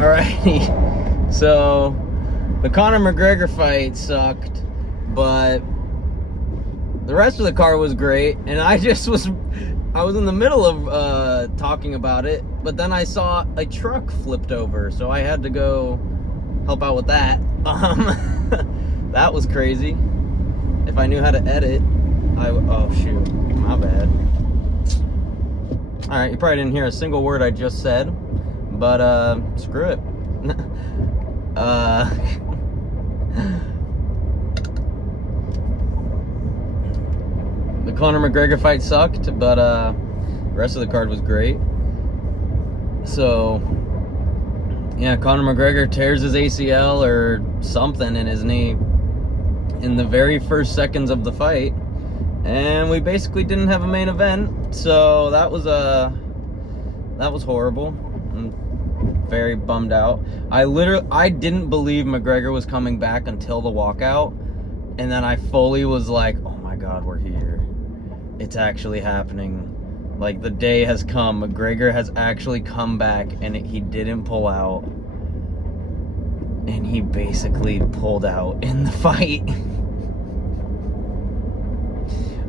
Alrighty. So, the Conor McGregor fight sucked, but the rest of the card was great, and I was in the middle of talking about it, but then I saw a truck flipped over, so I had to go help out with that. That was crazy. If I knew how to edit, oh shoot, my bad. Alright, you probably didn't hear a single word I just said, but screw it. The Conor McGregor fight sucked, but the rest of the card was great. So yeah, Conor McGregor tears his ACL or something in his knee in the very first seconds of the fight, and we basically didn't have a main event, so that was horrible. I'm very bummed out. I didn't believe McGregor was coming back until the walkout, and then I fully was like, oh my god, we're here. It's actually happening. Like, the day has come. McGregor has actually come back, and he didn't pull out. And he basically pulled out in the fight.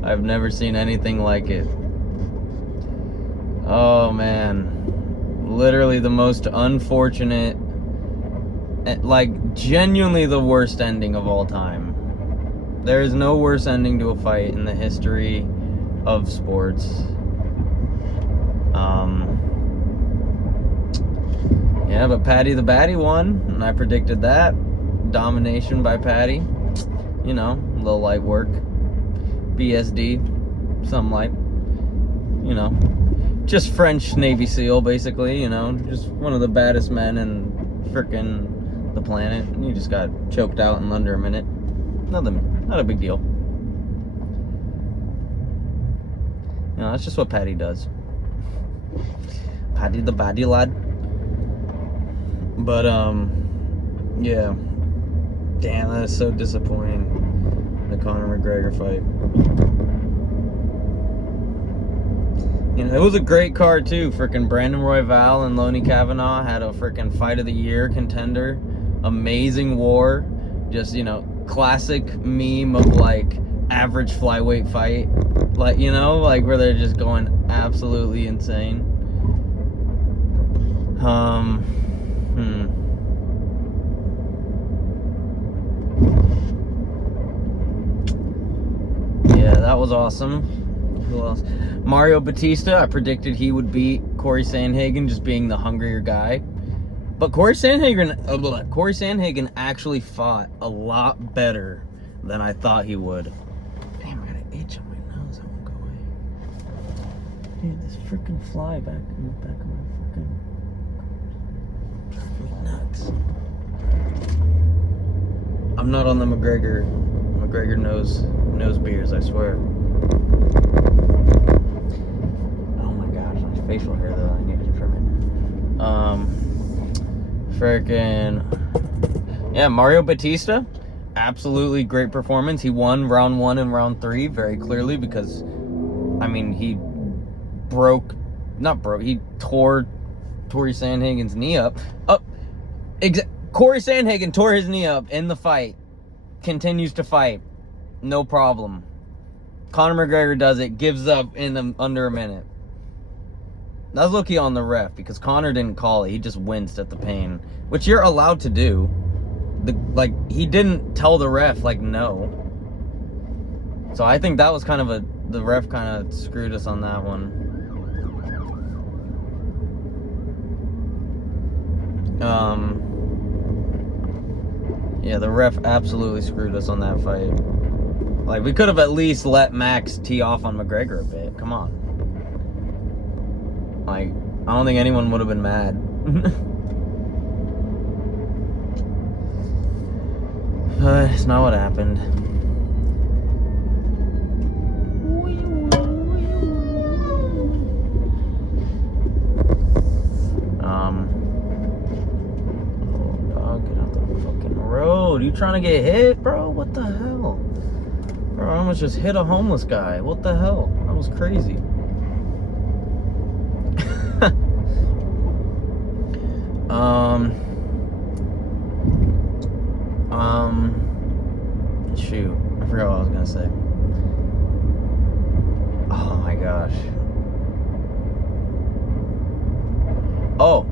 I've never seen anything like it. Oh, man. Literally the most unfortunate, like, genuinely the worst ending of all time. There is no worse ending to a fight in the history of sports. Yeah, but Patty the Batty won, and I predicted that. Domination by Patty. You know, a little light work. BSD. Something light. You know, just French Navy SEAL, basically, you know. Just one of the baddest men in frickin' the planet. And he just got choked out in under a minute. Not a big deal. You know, that's just what Patty does. Patty the Batty lad. But, yeah. Damn, that is so disappointing. The Conor McGregor fight. You know, it was a great card, too. Frickin' Brandon Royval and Loney Kavanaugh had a frickin' fight of the year contender. Amazing war. Just, you know, classic meme of, like, average flyweight fight. Like, you know, like, where they're just going absolutely insane. Yeah, that was awesome. Who else? Mario Batista, I predicted he would beat Corey Sandhagen, just being the hungrier guy. But Corey Sandhagen actually fought a lot better than I thought he would. Damn, I got an itch on my nose. I won't go away. Dude, this freaking fly back in the back of my freaking... driving me nuts. I'm not on the McGregor knows beers, I swear. Oh my gosh, my facial hair though, I need to trim it. Freaking yeah, Mario Batista, absolutely great performance. He won round 1 and round 3 very clearly because, I mean, he tore Corey Sandhagen's knee up. Corey Sandhagen tore his knee up in the fight. Continues to fight. No problem. Conor McGregor does it. Gives up in under a minute. That was low-key on the ref because Conor didn't call it. He just winced at the pain. Which you're allowed to do. He didn't tell the ref, like, no. So I think that was kind of the ref kind of screwed us on that one. Yeah, the ref absolutely screwed us on that fight. Like, we could have at least let Max tee off on McGregor a bit. Come on. Like, I don't think anyone would have been mad. But it's not what happened. Road. You trying to get hit, bro? What the hell? Bro, I almost just hit a homeless guy. What the hell? That was crazy. Shoot, I forgot what I was gonna say. Oh my gosh. Oh,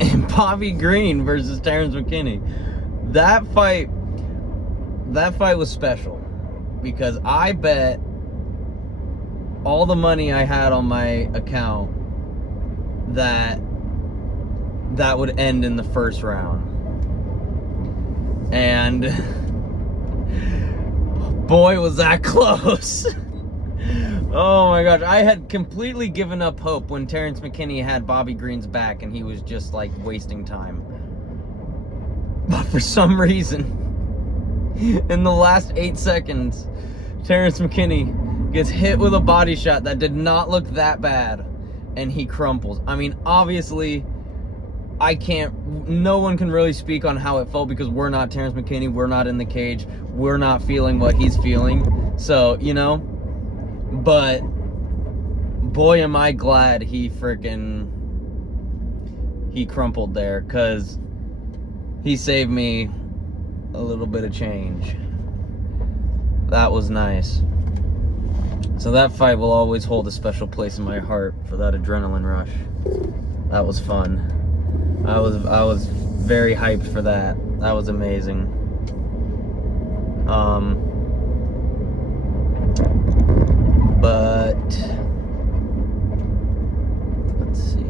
and Bobby Green versus Terrence McKinney. That fight was special because I bet all the money I had on my account that would end in the first round. And boy, was that close. Oh my gosh, I had completely given up hope when Terrence McKinney had Bobby Green's back and he was just like wasting time. But for some reason, in the last 8 seconds, Terrence McKinney gets hit with a body shot that did not look that bad, and he crumples. I mean, obviously, no one can really speak on how it felt because we're not Terrence McKinney, we're not in the cage, we're not feeling what he's feeling. So, you know, but boy, am I glad he crumpled there, because he saved me a little bit of change. That was nice. So that fight will always hold a special place in my heart for that adrenaline rush. That was fun. I was very hyped for that. That was amazing. But let's see.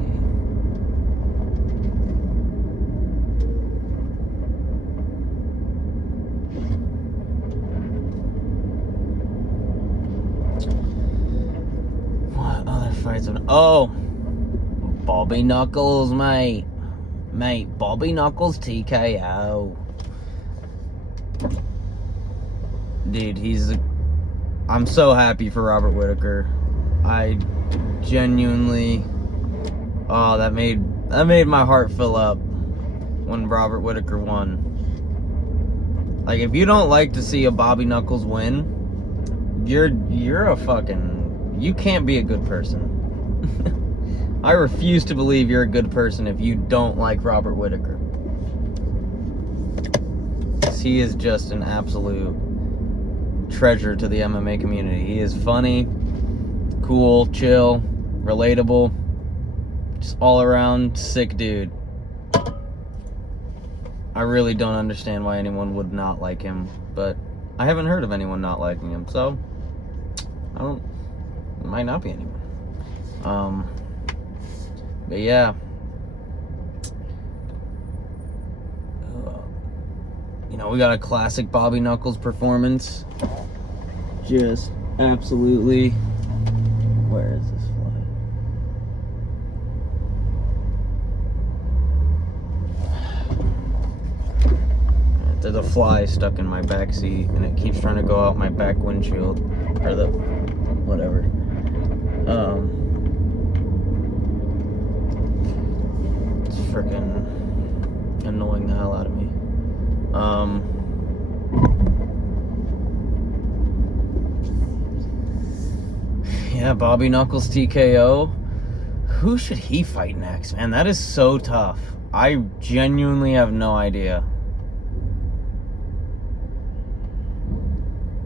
What other fights? Oh, Bobby Knuckles, mate. Bobby Knuckles TKO. Dude, I'm so happy for Robert Whittaker. I genuinely, that made my heart fill up when Robert Whittaker won. Like, if you don't like to see a Bobby Knuckles win, you're a fucking, you can't be a good person. I refuse to believe you're a good person if you don't like Robert Whittaker. He is just an absolute treasure to the MMA community. He is funny, cool, chill, relatable, just all around sick dude. I really don't understand why anyone would not like him, but I haven't heard of anyone not liking him, so it might not be anyone. But yeah, you know, we got a classic Bobby Knuckles performance. Just absolutely. Where is this fly? There's a fly stuck in my back seat, and it keeps trying to go out my back windshield, or the whatever. It's freaking annoying the hell out of me. Yeah, Bobby Knuckles TKO. Who should he fight next, man? That is so tough. I genuinely have no idea.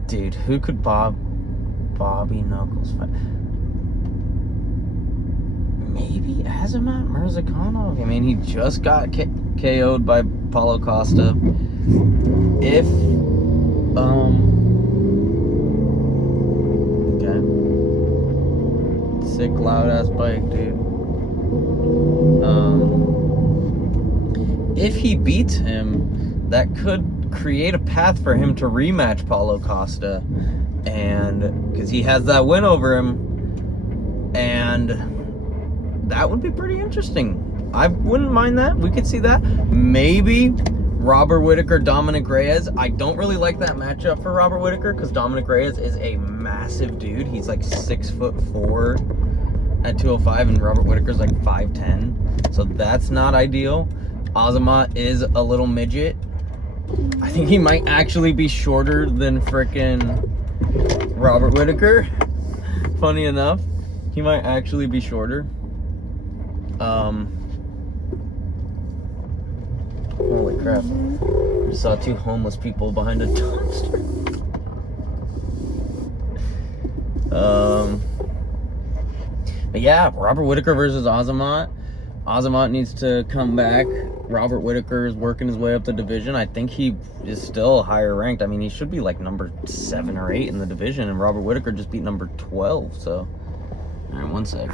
Dude, who could Bobby Knuckles fight? Maybe Azamat Murzakanov. I mean, he just got KO'd by Paulo Costa. If okay, sick loud ass bike, dude. If he beats him, that could create a path for him to rematch Paulo Costa, and because he has that win over him, and that would be pretty interesting. I wouldn't mind that. We could see that. Maybe Robert Whittaker, Dominic Reyes. I don't really like that matchup for Robert Whittaker because Dominic Reyes is a massive dude. He's like 6'4" at 205, and Robert Whittaker's like 5'10". So that's not ideal. Azamat is a little midget. I think he might actually be shorter than frickin' Robert Whittaker. Funny enough, he might actually be shorter. Holy crap. I just saw 2 homeless people behind a dumpster. But yeah, Robert Whittaker versus Azamat. Azamat needs to come back. Robert Whittaker is working his way up the division. I think he is still higher ranked. I mean, he should be like number 7 or 8 in the division, and Robert Whittaker just beat number 12. So, all right, one sec.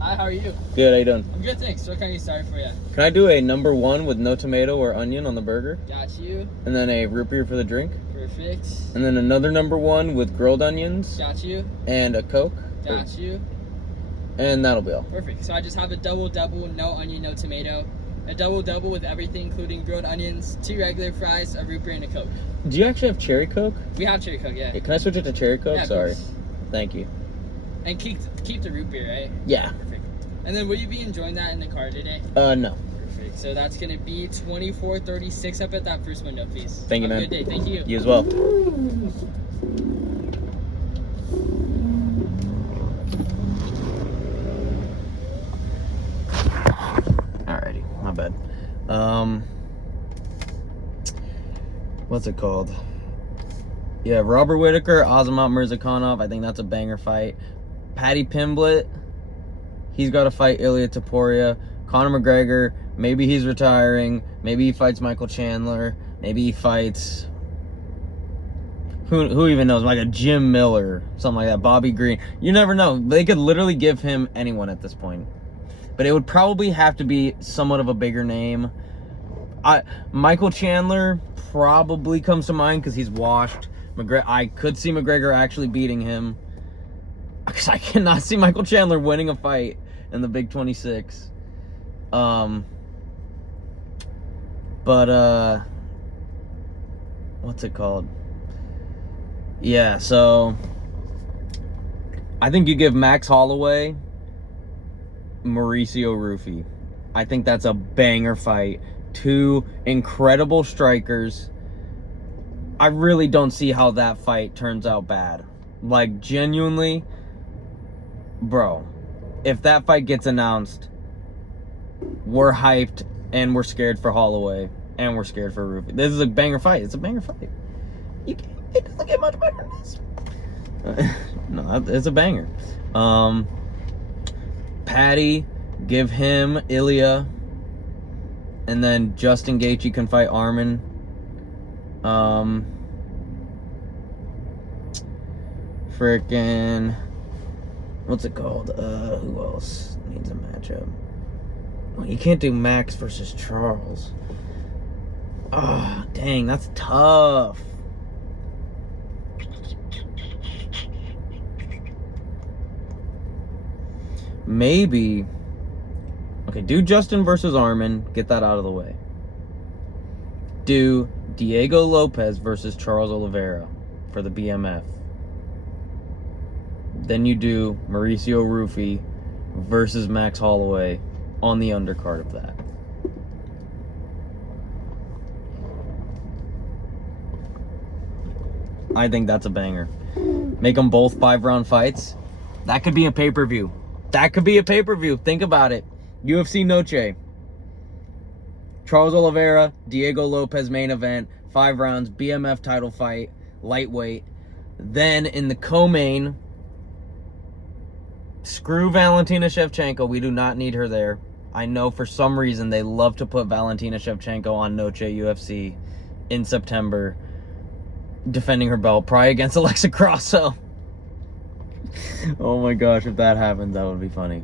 Hi, how are you? Good, how you doing? I'm good, thanks. What can I get started for you? Can I do a number 1 with no tomato or onion on the burger? Got you. And then a root beer for the drink? Perfect. And then another number 1 with grilled onions? Got you. And a Coke? Got you. And that'll be all. Perfect. So I just have a double-double, no onion, no tomato. A double-double with everything, including grilled onions, 2 regular fries, a root beer, and a Coke. Do you actually have cherry Coke? We have cherry Coke, yeah. Hey, can I switch it to cherry Coke? Yeah, Sorry. course. Thank you. And keep the root beer, right? Yeah. Perfect. And then will you be enjoying that in the car today? No. Perfect. So that's going to be $24.36 up at that first window, please. Thank you, Have man. a good day. Thank you. You as well. Alrighty, my bad. What's it called? Yeah, Robert Whittaker, Azamat Murzakanov. I think that's a banger fight. Paddy Pimblett, he's got to fight Ilia Topuria. Conor McGregor, maybe he's retiring. Maybe he fights Michael Chandler. Maybe he fights... Who even knows? Like a Jim Miller, something like that. Bobby Green. You never know. They could literally give him anyone at this point. But it would probably have to be somewhat of a bigger name. Michael Chandler probably comes to mind because he's washed. I could see McGregor actually beating him. Because I cannot see Michael Chandler winning a fight in the Big 26. What's it called? Yeah, so I think you give Max Holloway Mauricio Rufy. I think that's a banger fight. 2 incredible strikers. I really don't see how that fight turns out bad. Like, genuinely, bro, if that fight gets announced, we're hyped and we're scared for Holloway and we're scared for Rufy. This is a banger fight. It's a banger fight. It doesn't get much better than this. No, it's a banger. Patty, give him Ilia, and then Justin Gaethje can fight Arman. Frickin', what's it called? Who else needs a matchup? Well, you can't do Max versus Charles. Oh, dang, that's tough. Maybe. Okay, do Justin versus Arman. Get that out of the way. Do Diego Lopez versus Charles Oliveira for the BMF. Then you do Mauricio Rufy versus Max Holloway on the undercard of that. I think that's a banger. Make them both 5-round fights. That could be a pay-per-view. That could be a pay-per-view. Think about it. UFC Noche. Charles Oliveira, Diego Lopez main event, 5 rounds, BMF title fight, lightweight. Then in the co-main, screw Valentina Shevchenko. We do not need her there. I know for some reason they love to put Valentina Shevchenko on Noche UFC in September, defending her belt, probably against Alexa Grasso. Oh my gosh, if that happens, that would be funny.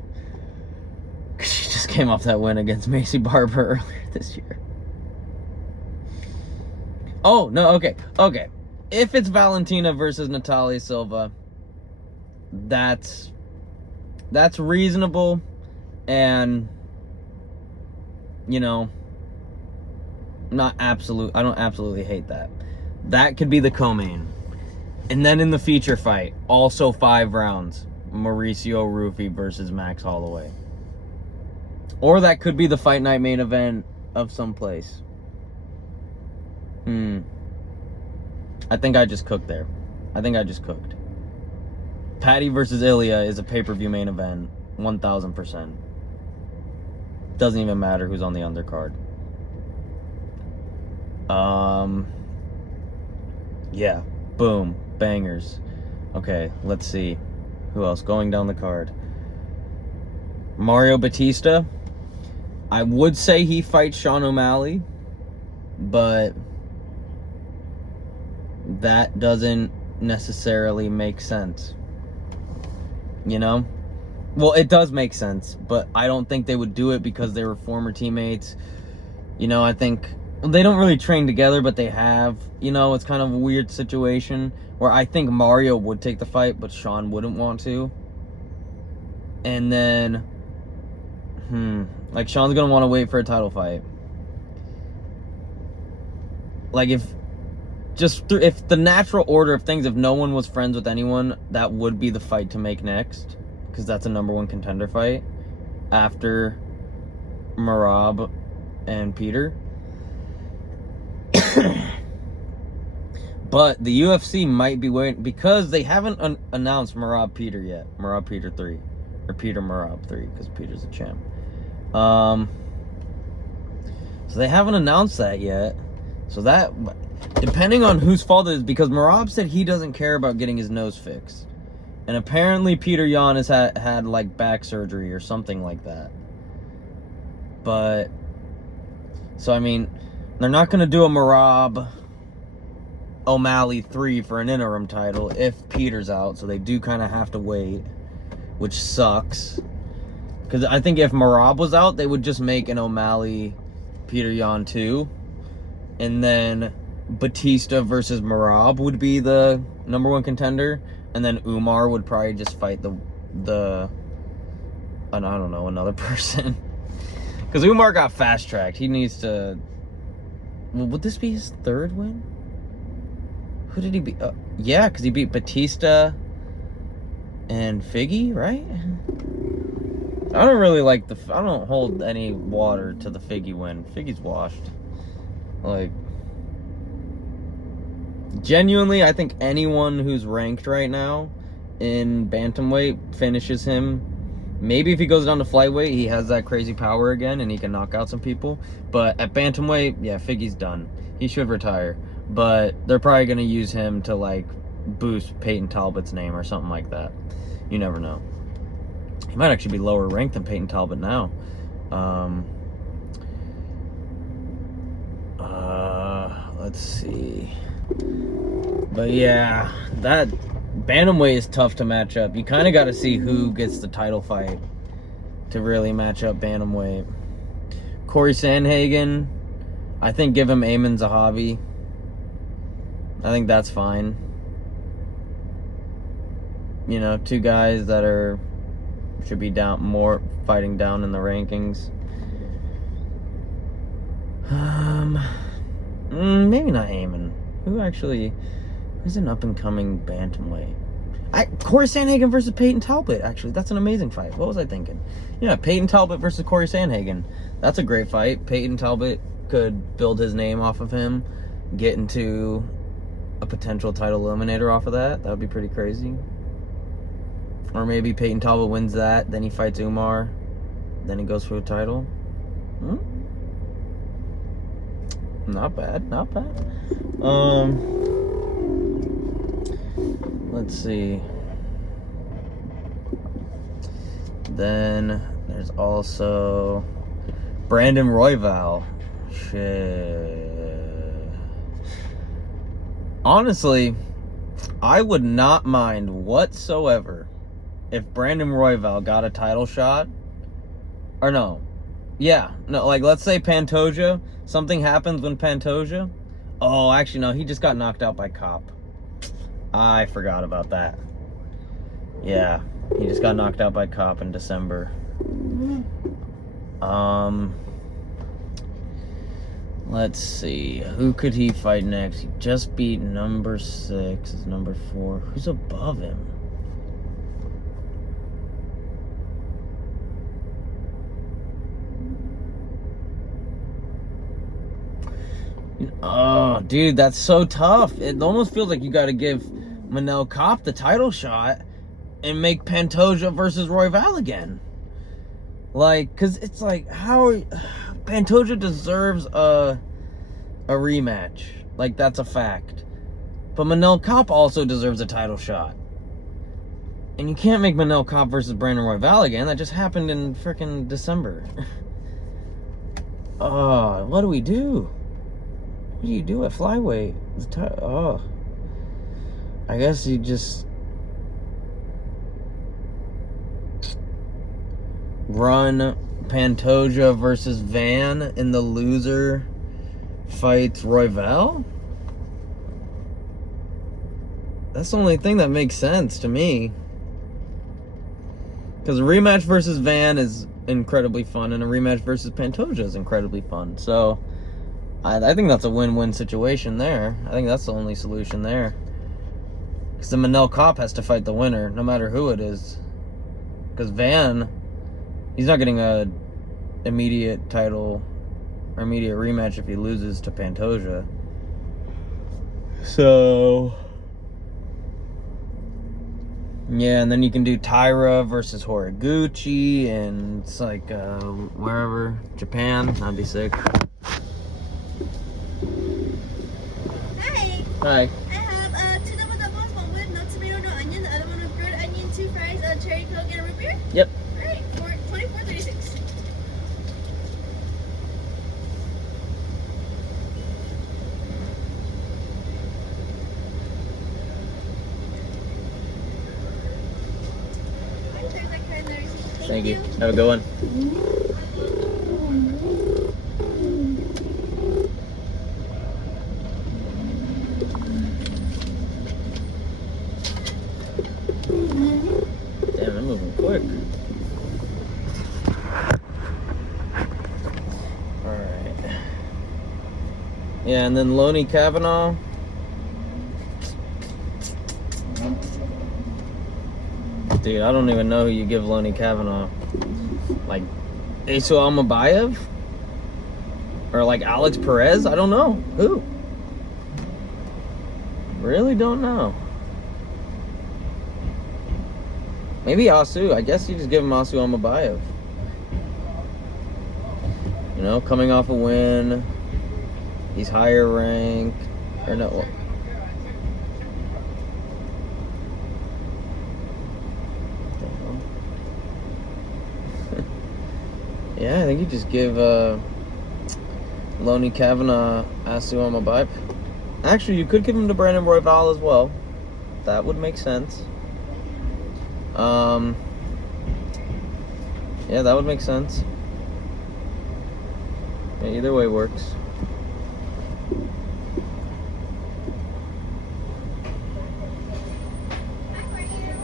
She just came off that win against Macy Barber earlier this year. Oh, no, okay. If it's Valentina versus Natalia Silva, that's reasonable, and, you know, I don't absolutely hate that. That could be the co-main. And then in the feature fight, also 5 rounds, Mauricio Rufy versus Max Holloway. Or that could be the fight night main event of some place. I think I just cooked there. Patty versus Ilia is a pay-per-view main event, 1000%. doesn't even matter who's on the undercard. Yeah, boom, bangers. Okay, let's see. Who else going down the card? Mario Batista. I would say he fights Sean O'Malley, but that doesn't necessarily make sense. You know? Well, it does make sense, but I don't think they would do it because they were former teammates. You know, I think they don't really train together, but they have. You know, it's kind of a weird situation where I think Mario would take the fight, but Sean wouldn't want to. And then, like, Sean's going to want to wait for a title fight. Like, if the natural order of things, if no one was friends with anyone, that would be the fight to make next. Because that's a #1 contender fight after Merab and Peter. But the UFC might be waiting because they haven't announced Merab Peter yet. Merab Peter 3. Or Peter Merab 3 because Peter's a champ. So they haven't announced that yet. So that, depending on whose fault it is, because Merab said he doesn't care about getting his nose fixed. And apparently Peter Yan has had like back surgery or something like that. But, so I mean, they're not going to do a Merab O'Malley 3 for an interim title if Peter's out. So they do kind of have to wait, which sucks. Because I think if Merab was out, they would just make an O'Malley Peter Yan 2. And then Batista versus Merab would be the #1 contender. And then Umar would probably just fight the I don't know, another person. Because Umar got fast-tracked. He needs to... Well, would this be his 3rd win? Who did he beat? Yeah, because he beat Batista and Figgy, right? I don't really like I don't hold any water to the Figgy win. Figgy's washed. Like... Genuinely, I think anyone who's ranked right now in bantamweight finishes him. Maybe if he goes down to flyweight, he has that crazy power again and he can knock out some people. But at bantamweight, yeah, Figgy's done. He should retire. But they're probably going to use him to, like, boost Peyton Talbot's name or something like that. You never know. He might actually be lower ranked than Peyton Talbot now. Let's see. But yeah, that bantamweight is tough to match up. You kind of got to see who gets the title fight to really match up bantamweight. Corey Sandhagen, I think give him Ayman Zahabi. I think that's fine. You know, 2 guys that should be fighting down in the rankings. Maybe not Ayman. Who's an up-and-coming bantamweight? Corey Sandhagen versus Peyton Talbot, actually. That's an amazing fight. What was I thinking? Yeah, Peyton Talbot versus Corey Sandhagen. That's a great fight. Peyton Talbot could build his name off of him, get into a potential title eliminator off of that. That would be pretty crazy. Or maybe Peyton Talbot wins that, then he fights Umar, then he goes for a title. Not bad, not bad. Let's see. Then there's also Brandon Royval. Shit. Honestly, I would not mind whatsoever if Brandon Royval got a title shot. Or no. Yeah. No, like, let's say Pantoja. Something happens when Pantoja... Oh, actually, no. He just got knocked out by Cop. I forgot about that. Yeah. He just got knocked out by Cop in December. Let's see. Who could he fight next? He just beat number 6. Is number 4. Who's above him? Oh, dude, that's so tough. It almost feels like you got to give Manel Kopp the title shot and make Pantoja versus Royval again. Like, cause it's like, Pantoja deserves a rematch. Like, that's a fact. But Manel Kape also deserves a title shot. And you can't make Manel Kape versus Brandon Royval again. That just happened in freaking December. Oh, what do we do? What do you do at flyweight? I guess you just run Pantoja versus Van, and the loser fights Royval? That's the only thing that makes sense to me. Because a rematch versus Van is incredibly fun, and a rematch versus Pantoja is incredibly fun. So, I think that's a win-win situation there. I think that's the only solution there. Because the Manel Kape has to fight the winner, no matter who it is. Because Van, he's not getting a immediate title or immediate rematch if he loses to Pantoja. So, yeah, and then you can do Taira versus Horiguchi, and it's like wherever, Japan. That'd be sick. Hi. Hi. I have two double doubles, one with no tomato, no onion, the other one with grilled onion, 2 fries, a cherry coke, and a root beer. Yep. Alright, for $24.36. There's that kind of receipt. Thank you. Have a good one. Damn, I'm moving quick. Alright. Yeah, and then Lonnie Kavanaugh. Dude, I don't even know who you give Lonnie Kavanaugh. Like, Aso Almabayev? Or like Alex Perez? I don't know. Who? Really don't know. Maybe Asu. I guess you just give him Asu Almabayev. You know, coming off a win. He's higher ranked. Or no. Yeah, I think you just give Lonnie Kavanaugh Asu Almabayev. Actually, you could give him to Brandon Royval as well. That would make sense. Yeah, that would make sense. Yeah, either way works.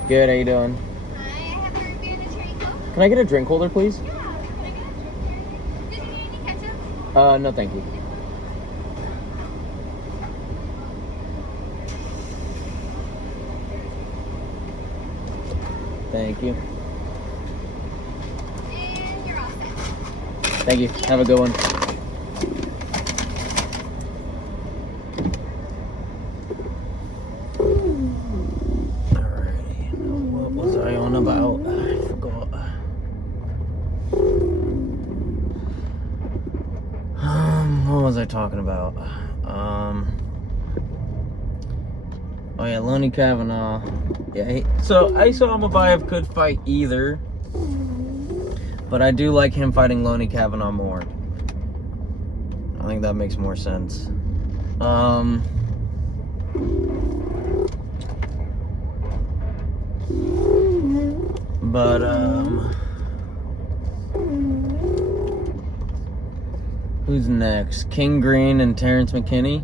Good, how you doing? Hi, I have a root beer and a cherry coke. Can I get a drink holder, please? Yeah, can I get a Did you need any ketchup? No, thank you. Thank you. And you're all set. Thank you. Have a good one. Alrighty. What was I on about? I forgot. What was I talking about? Oh yeah, Lonnie Kavanaugh. Yeah, so Aso Almabayev could fight either, but I do like him fighting Lonnie Kavanaugh more. I think that makes more sense. But who's next? King Green and Terrence McKinney.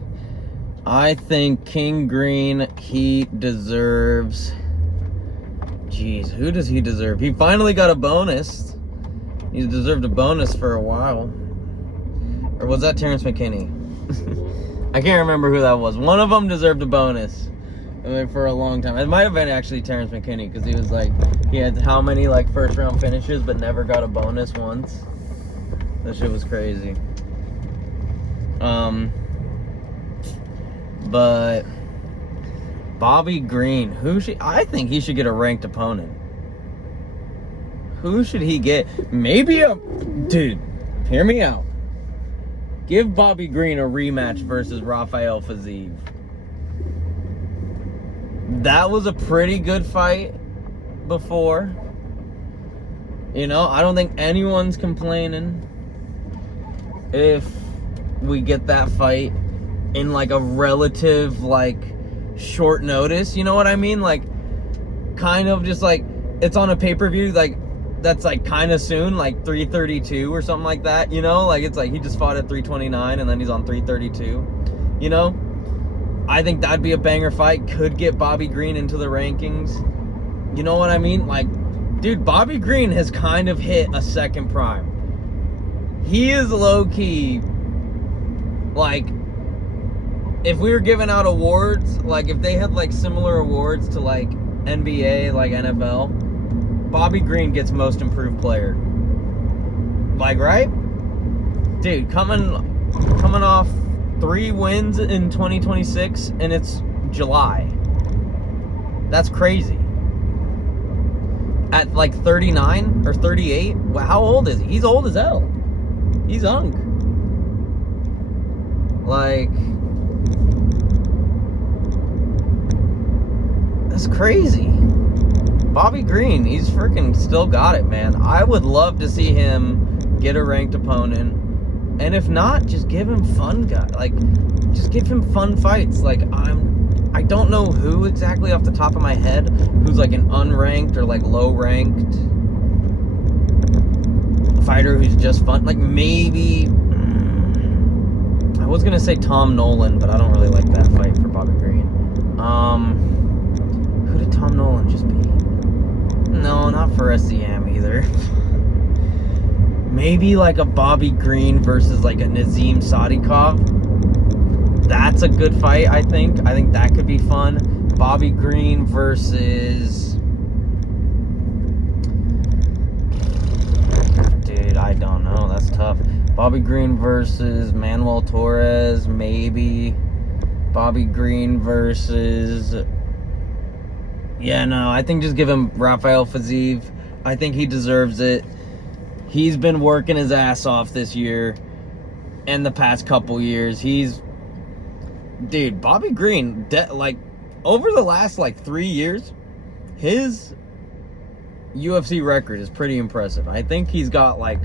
I think King Green, he deserves... Jeez, who does he deserve? He finally got a bonus. He's deserved a bonus for a while. Or was that Terrence McKinney? I can't remember who that was. One of them deserved a bonus for a long time. It might have been actually Terrence McKinney, because he was like, he had how many like first round finishes but never got a bonus once. That shit was crazy. But Bobby Green, I think he should get a ranked opponent. Who should he get? Maybe a... Dude, hear me out. Give Bobby Green a rematch versus Rafael Fiziev. That was a pretty good fight before. You know, I don't think anyone's complaining if we get that fight in like a relative like short notice. You know what I mean? Like kind of just like it's on a pay-per-view like that's like kind of soon, like 332 or something like that, you know? Like it's like he just fought at 329 and then he's on 332, you know? I think that'd be a banger fight. Could get Bobby Green into the rankings. You know what I mean? Like, dude, Bobby Green has kind of hit a second prime. He is low-key, like, if we were giving out awards, like if they had like similar awards to like NBA, like NFL, Bobby Green gets most improved player. Like, right? Dude, coming off 3 wins in 2026 and it's July. That's crazy. At like 39 or 38? Well, how old is he? He's old as hell. He's young. Like, that's crazy. Bobby Green, he's freaking still got it, man. I would love to see him get a ranked opponent. And if not, just give him fun just give him fun fights. Like I don't know who exactly off the top of my head who's like an unranked or like low ranked fighter who's just fun. Like maybe I was gonna say Tom Nolan, but I don't really like that fight for Bobby Green. Who did Tom Nolan just beat? No, not for SCM either. Maybe like a Bobby Green versus like a Nazim Sadikov. That's a good fight, I think. I think that could be fun. Bobby Green versus... Dude, I don't know. That's tough. Bobby Green versus Manuel Torres, maybe. Bobby Green versus... Yeah, no, I think just give him Rafael Fiziev. I think he deserves it. He's been working his ass off this year and the past couple years. Dude, Bobby Green, like, over the last, like, 3 years, his UFC record is pretty impressive. I think he's got, like,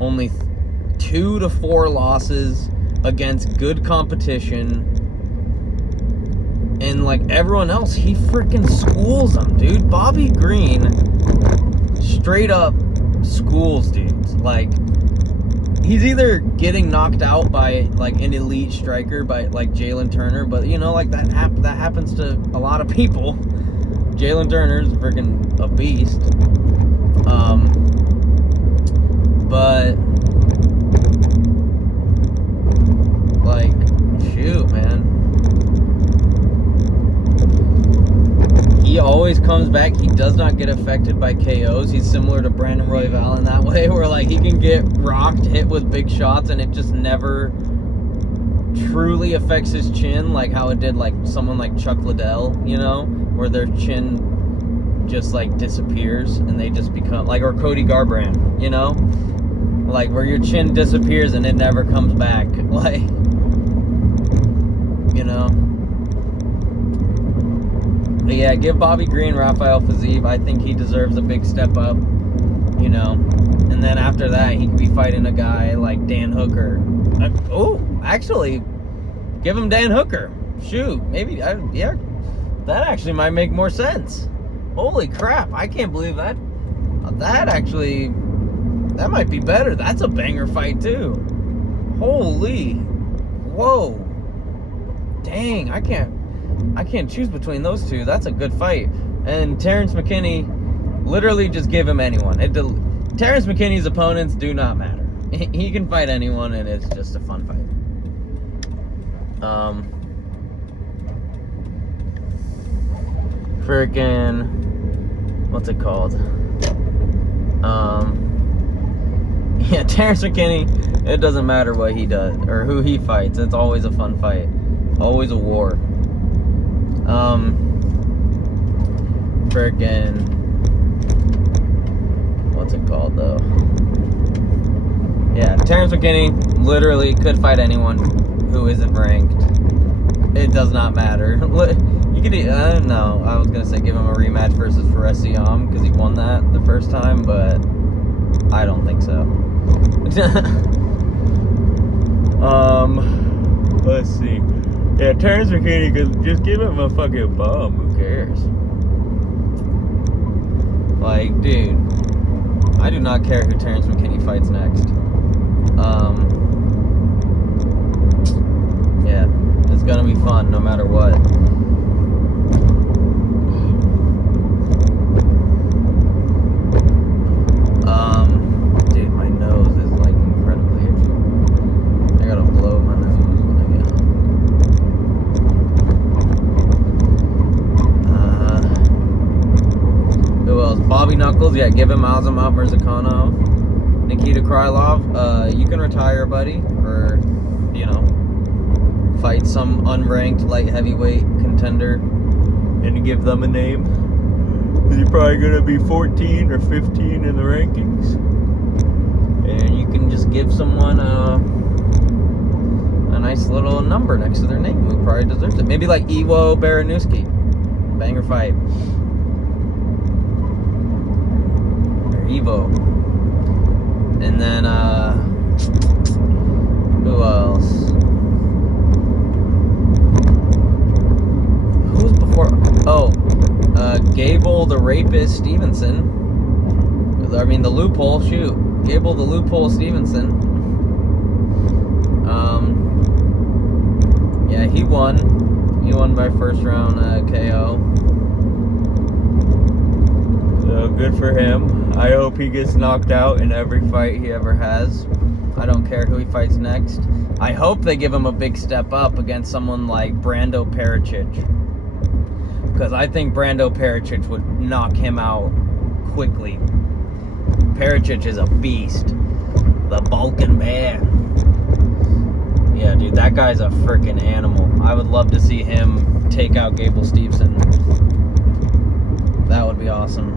only 2 to 4 losses against good competition. And, like, everyone else, he freaking schools them, dude. Bobby Green straight up schools dudes. Like, he's either getting knocked out by like an elite striker, by like Jalen Turner, but you know, like that happens to a lot of people. Jalen Turner's freaking a beast. But like, shoot, man. He always comes back. He does not get affected by KOs. He's similar to Brandon Royval in that way, where like he can get rocked, hit with big shots, and it just never truly affects his chin, like how it did like someone like Chuck Liddell, you know, where their chin just like disappears and they just become like, or Cody Garbrandt, you know, like where your chin disappears and it never comes back, like, you know. But yeah, give Bobby Green Rafael Fiziev. I think he deserves a big step up, you know. And then after that, he could be fighting a guy like Dan Hooker. Actually, give him Dan Hooker. Shoot, maybe, yeah, that actually might make more sense. Holy crap, I can't believe that. That might be better. That's a banger fight too. Holy, whoa, dang, I can't choose between those two. That's a good fight. And Terrence McKinney, literally just give him anyone. Terrence McKinney's opponents do not matter. He can fight anyone, and it's just a fun fight. Freaking, what's it called? Yeah, Terrence McKinney, it doesn't matter what he does or who he fights. It's always a fun fight. Always a war. Freaking, what's it called though? Yeah, Terrence McKinney literally could fight anyone who isn't ranked. It does not matter. You could, no, I was gonna say give him a rematch versus Faresiam because he won that the first time, but I don't think so. Let's see. Yeah, Terrence McKinney could just give him a fucking bum. Who cares? Like, dude, I do not care who Terrence McKinney fights next. Yeah, it's gonna be fun no matter what. Dude, my nose is like incredibly itchy. I gotta blow my nose when I get home. Who else? Bobby Knuckles, yeah, give him Azamat Murzakanov. Nikita Krylov, you can retire, buddy, or, you know, fight some unranked light heavyweight contender and give them a name. You're probably gonna be 14 or 15 in the rankings, and you can just give someone a nice little number next to their name who probably deserves it. Maybe like Iwo Baranuski, banger fight, or Evo. And then who else? Who's before? Oh, Gable the Rapist Stevenson. I mean the Loophole. Shoot, Gable the Loophole Stevenson. Yeah, he won. He won by first round KO. So good for him. I hope he gets knocked out in every fight he ever has. I don't care who he fights next. I hope they give him a big step up against someone like Brando Pericic, because I think Brando Pericic would knock him out quickly. Pericic is a beast. The Balkan Bear. Yeah, dude, that guy's a freaking animal. I would love to see him take out Gable Stevenson. That would be awesome.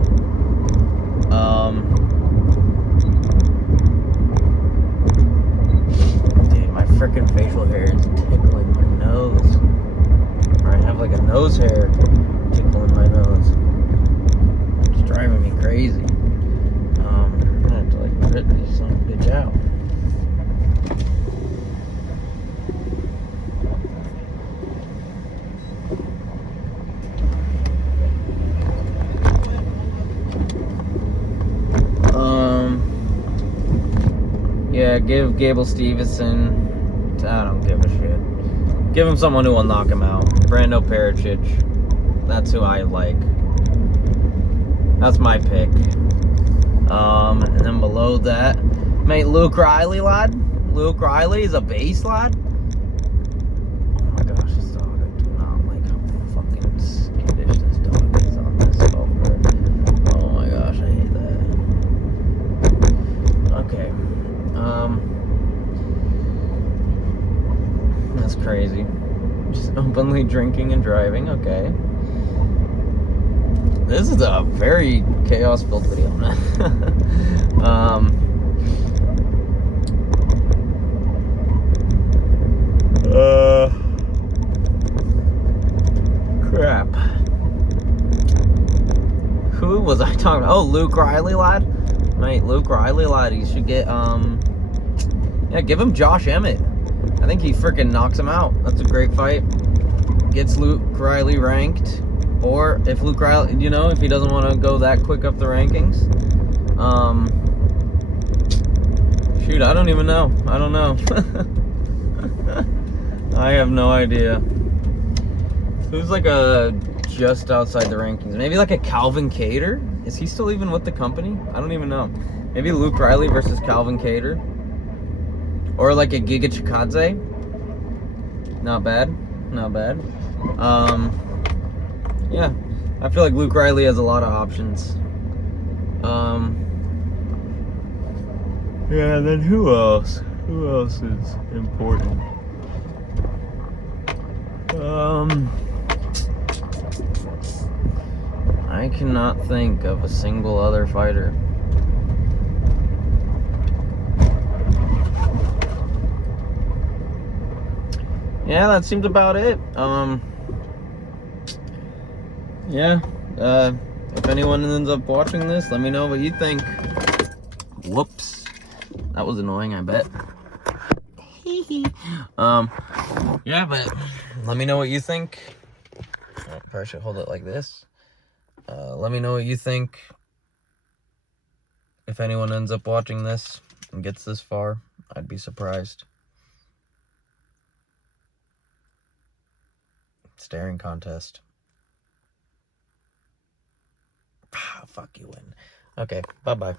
Dude, my freaking facial hair is tickling my nose. Or I have like a nose hair tickling my nose. It's driving me crazy. I'm gonna have to like rip this son of a bitch out. Yeah, give Gable Stevenson. I don't give a shit. Give him someone who will knock him out. Brando Pericic. That's who I like. That's my pick. And then below that, mate, Luke Riley, lad. Luke Riley is a beast, lad. Oh my gosh, this dog. I do not like how fucking skittish this dog is on this over. Oh my gosh, I hate that. Okay. That's crazy. Just openly drinking and driving, okay. This is a very chaos-filled video, man. Crap. Who was I talking about? Oh, Luke Riley, lad. Mate, Luke Riley, lad. He should get, yeah, give him Josh Emmett. I think he freaking knocks him out. That's a great fight. Gets Luke Riley ranked. Or if Luke Riley, you know, if he doesn't want to go that quick up the rankings. Shoot, I don't even know. I don't know. I have no idea. Who's like a just outside the rankings? Maybe like a Calvin Kattar? Is he still even with the company? I don't even know. Maybe Luke Riley versus Calvin Kattar. Or like a Giga Chikadze. Not bad. Not bad. Yeah. I feel like Luke Riley has a lot of options. Yeah, and then who else? Who else is important? I cannot think of a single other fighter. yeah, that seems about it. Yeah. If anyone ends up watching this, let me know what you think. Whoops. That was annoying, I bet. Yeah, but let me know what you think. Oh, probably should hold it like this. Let me know what you think. If anyone ends up watching this and gets this far, I'd be surprised. Staring contest. Fuck you, win. Okay, bye-bye.